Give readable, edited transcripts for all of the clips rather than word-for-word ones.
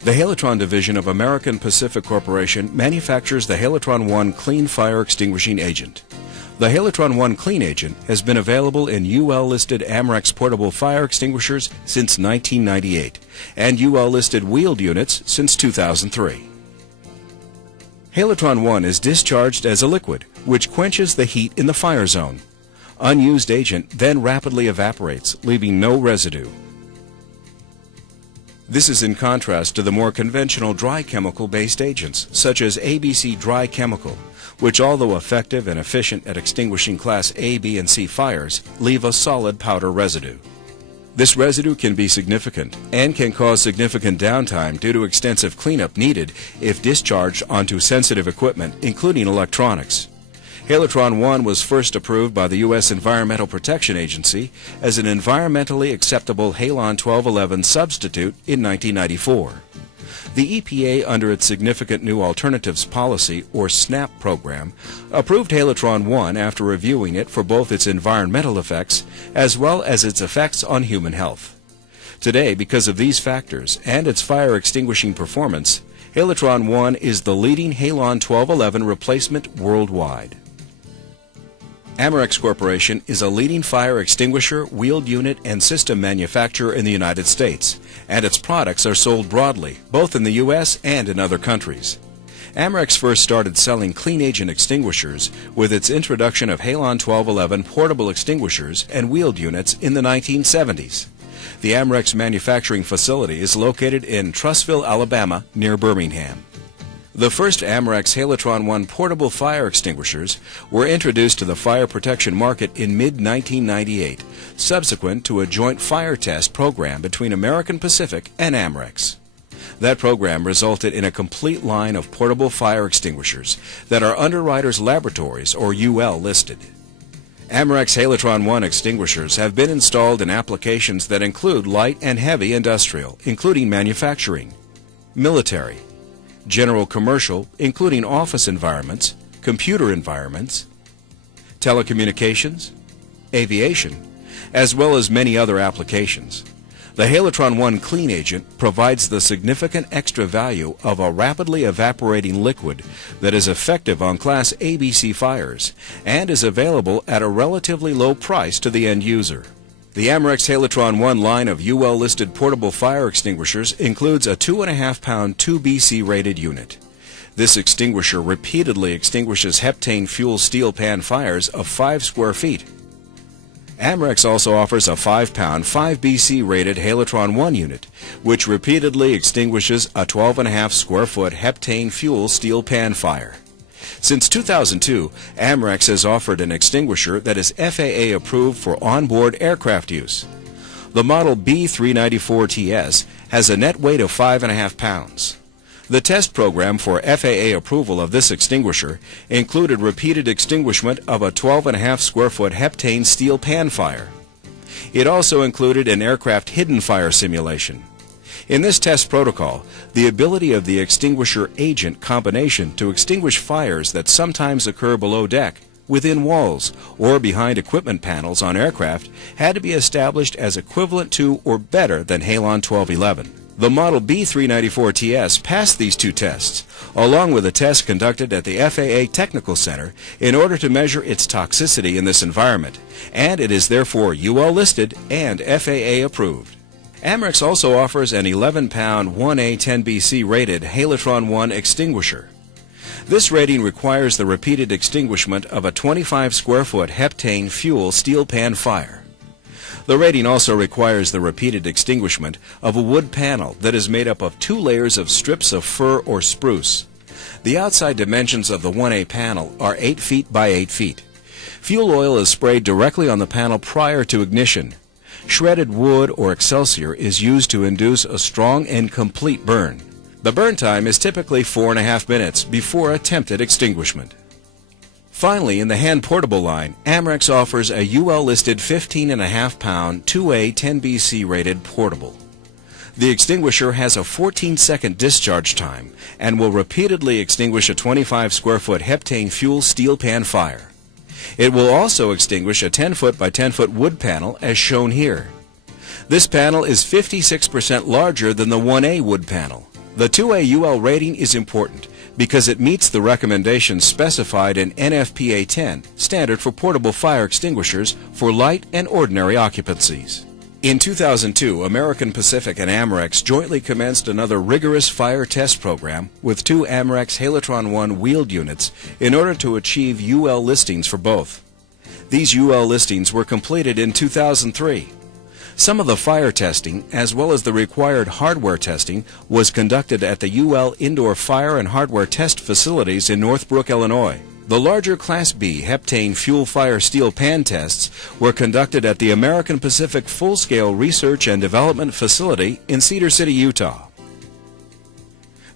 The Halotron division of American Pacific Corporation manufactures the Halotron 1 Clean Fire Extinguishing Agent. The Halotron 1 Clean Agent has been available in UL-listed AMEREX portable fire extinguishers since 1998 and UL-listed wheeled units since 2003. Halotron 1 is discharged as a liquid, which quenches the heat in the fire zone. Unused agent then rapidly evaporates, leaving no residue. This is in contrast to the more conventional dry chemical-based agents, such as ABC Dry Chemical, which, although effective and efficient at extinguishing Class A, B, and C fires, leave a solid powder residue. This residue can be significant and can cause significant downtime due to extensive cleanup needed if discharged onto sensitive equipment, including electronics. Halotron 1 was first approved by the U.S. Environmental Protection Agency as an environmentally acceptable Halon 1211 substitute in 1994. The EPA, under its Significant New Alternatives Policy, or SNAP program, approved Halotron 1 after reviewing it for both its environmental effects as well as its effects on human health. Today, because of these factors and its fire extinguishing performance, Halotron 1 is the leading Halon 1211 replacement worldwide. AMEREX Corporation is a leading fire extinguisher, wheeled unit, and system manufacturer in the United States, and its products are sold broadly, both in the U.S. and in other countries. AMEREX first started selling clean agent extinguishers with its introduction of Halon 1211 portable extinguishers and wheeled units in the 1970s. The AMEREX manufacturing facility is located in Trussville, Alabama, near Birmingham. The first AMEREX Halotron 1 portable fire extinguishers were introduced to the fire protection market in mid-1998, subsequent to a joint fire test program between American Pacific and AMEREX. That program resulted in a complete line of portable fire extinguishers that are Underwriters Laboratories, or UL, listed. AMEREX Halotron 1 extinguishers have been installed in applications that include light and heavy industrial, including manufacturing, military, general commercial, including office environments, computer environments, telecommunications, aviation, as well as many other applications. The Halotron 1 Clean Agent provides the significant extra value of a rapidly evaporating liquid that is effective on Class ABC fires and is available at a relatively low price to the end user. The AMEREX Halotron 1 line of UL-listed portable fire extinguishers includes a 2.5-pound 2BC rated unit. This extinguisher repeatedly extinguishes heptane fuel steel pan fires of 5 square feet. AMEREX also offers a 5-pound 5BC rated Halotron 1 unit, which repeatedly extinguishes a 12.5 square foot heptane fuel steel pan fire. Since 2002, AMEREX has offered an extinguisher that is FAA approved for onboard aircraft use. The model B394TS has a net weight of 5.5 pounds. The test program for FAA approval of this extinguisher included repeated extinguishment of a 12.5 square foot heptane steel pan fire. It also included an aircraft hidden fire simulation. In this test protocol, the ability of the extinguisher agent combination to extinguish fires that sometimes occur below deck, within walls, or behind equipment panels on aircraft had to be established as equivalent to or better than Halon 1211. The model B394TS passed these two tests, along with a test conducted at the FAA Technical Center in order to measure its toxicity in this environment, and it is therefore UL listed and FAA approved. AMEREX also offers an 11-pound 1A 10BC rated Halotron 1 extinguisher. This rating requires the repeated extinguishment of a 25 square foot heptane fuel steel pan fire. The rating also requires the repeated extinguishment of a wood panel that is made up of 2 layers of strips of fir or spruce. The outside dimensions of the 1A panel are 8 feet by 8 feet. Fuel oil is sprayed directly on the panel prior to ignition. Shredded wood or excelsior is used to induce a strong and complete burn. The burn time is typically 4.5 minutes before attempted extinguishment. Finally, in the hand-portable line, AMEREX offers a UL-listed 15.5-pound 2A 10BC rated portable. The extinguisher has a 14-second discharge time and will repeatedly extinguish a 25 square foot heptane fuel steel pan fire. It will also extinguish a 10-foot by 10-foot wood panel as shown here. This panel is 56% larger than the 1A wood panel. The 2A UL rating is important because it meets the recommendations specified in NFPA 10, standard for portable fire extinguishers for light and ordinary occupancies. In 2002, American Pacific and AMEREX jointly commenced another rigorous fire test program with 2 AMEREX Halotron 1 wheeled units in order to achieve UL listings for both. These UL listings were completed in 2003. Some of the fire testing, as well as the required hardware testing, was conducted at the UL Indoor Fire and Hardware Test Facilities in Northbrook, Illinois. The larger Class B heptane fuel fire steel pan tests were conducted at the American Pacific Full-Scale Research and Development Facility in Cedar City, Utah.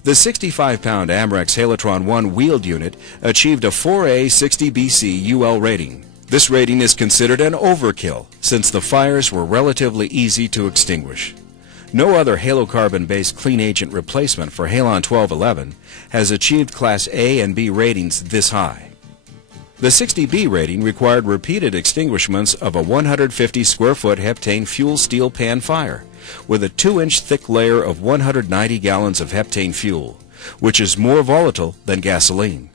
The 65-pound AMEREX Halotron 1 wheeled unit achieved a 4A 60BC UL rating. This rating is considered an overkill since the fires were relatively easy to extinguish. No other halocarbon-based clean agent replacement for Halon 1211 has achieved Class A and B ratings this high. The 60B rating required repeated extinguishments of a 150 square foot heptane fuel steel pan fire with a 2-inch thick layer of 190 gallons of heptane fuel, which is more volatile than gasoline.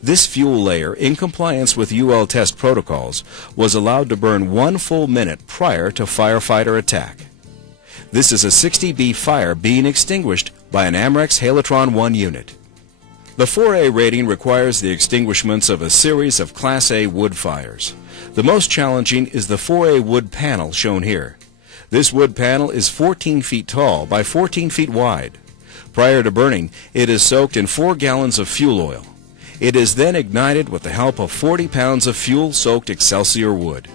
This fuel layer, in compliance with UL test protocols, was allowed to burn 1 full minute prior to firefighter attack. This is a 60B fire being extinguished by an AMEREX Halotron 1 unit. The 4A rating requires the extinguishments of a series of Class A wood fires. The most challenging is the 4A wood panel shown here. This wood panel is 14 feet tall by 14 feet wide. Prior to burning, it is soaked in 4 gallons of fuel oil. It is then ignited with the help of 40 pounds of fuel-soaked Excelsior wood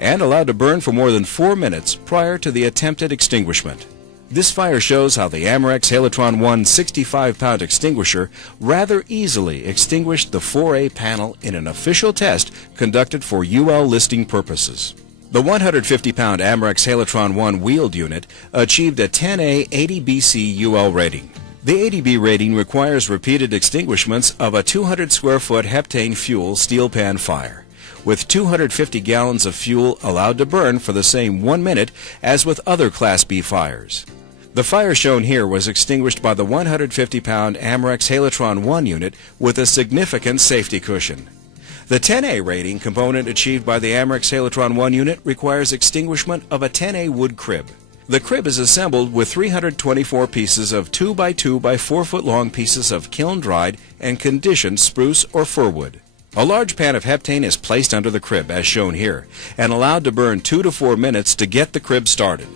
and allowed to burn for more than 4 minutes prior to the attempted extinguishment. This fire shows how the AMEREX Halotron 1 65-pound extinguisher rather easily extinguished the 4A panel in an official test conducted for UL listing purposes. The 150-pound AMEREX Halotron 1 wheeled unit achieved a 10A 80BC UL rating. The 80B rating requires repeated extinguishments of a 200 square foot heptane fuel steel pan fire, with 250 gallons of fuel allowed to burn for the same 1 minute as with other Class B fires. The fire shown here was extinguished by the 150-pound AMEREX Halotron 1 unit with a significant safety cushion. The 10A rating component achieved by the AMEREX Halotron 1 unit requires extinguishment of a 10A wood crib. The crib is assembled with 324 pieces of 2 by 2 by 4 foot long pieces of kiln-dried and conditioned spruce or fir wood. A large pan of heptane is placed under the crib, as shown here, and allowed to burn 2 to 4 minutes to get the crib started.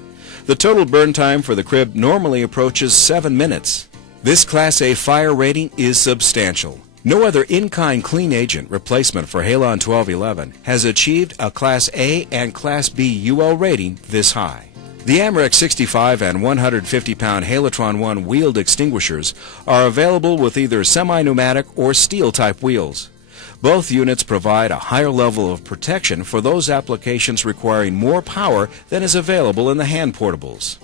The total burn time for the crib normally approaches 7 minutes. This Class A fire rating is substantial. No other in-kind clean agent replacement for Halon 1211 has achieved a Class A and Class B UL rating this high. The AMEREX 65 and 150-pound Halotron 1 wheeled extinguishers are available with either semi-pneumatic or steel-type wheels. Both units provide a higher level of protection for those applications requiring more power than is available in the hand portables.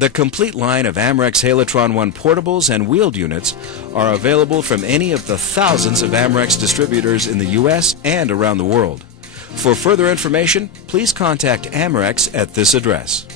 The complete line of AMEREX Halotron 1 portables and wheeled units are available from any of the thousands of AMEREX distributors in the U.S. and around the world. For further information, please contact AMEREX at this address.